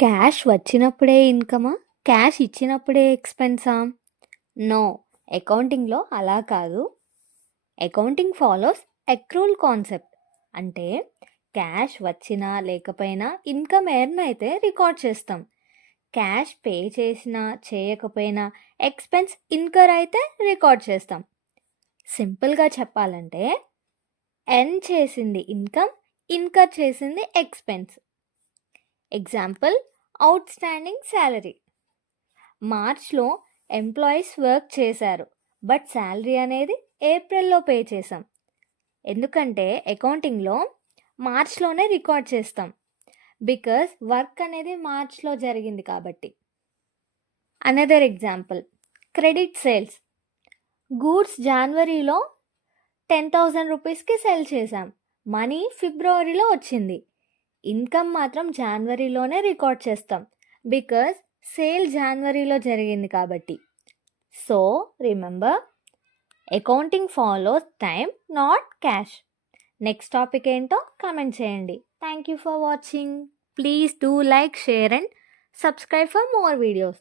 Cash వచ్చినప్పుడే ఇన్కమా? Cash ఇచ్చినప్పుడే ఎక్స్‌పెన్సా? No. అకౌంటింగ్‌లో అలా కాదు. Accounting follows accrual concept. అంటే క్యాష్ వచ్చినా లేకపోయినా ఇన్కమ్ ఎర్న్ అయితే రికార్డ్ చేస్తాం. క్యాష్ పే చేసినా చేయకపోయినా ఎక్స్‌పెన్స్ ఇన్కర్ అయితే రికార్డ్ చేస్తాం. సింపుల్‌గా చెప్పాలంటే ఎర్న్ చేసింది ఇన్కమ్, ఇన్కర్ చేసింది expense. Example, outstanding salary. మార్చ్లో ఎంప్లాయీస్ వర్క్ చేశారు, బట్ శాలరీ అనేది ఏప్రిల్లో పే చేసాం. ఎందుకంటే అకౌంటింగ్లో మార్చ్లోనే రికార్డ్ చేస్తాం, బికాస్ వర్క్ అనేది మార్చ్లో జరిగింది కాబట్టి. Another example, credit sales. Goods జనవరిలో 10,000 రూపీస్కి సెల్ చేసాం, మనీ ఫిబ్రవరిలో వచ్చింది. ఇన్కమ్ మాత్రం జనవరిలోనే రికార్డ్ చేస్తాం, బికాస్ సేల్ జనవరిలో జరిగింది కాబట్టి. So remember, accounting follows time, not cash. Next topic ఏంటో కామెంట్ చేయండి. Thank you for watching. Please do like, share and subscribe for more videos.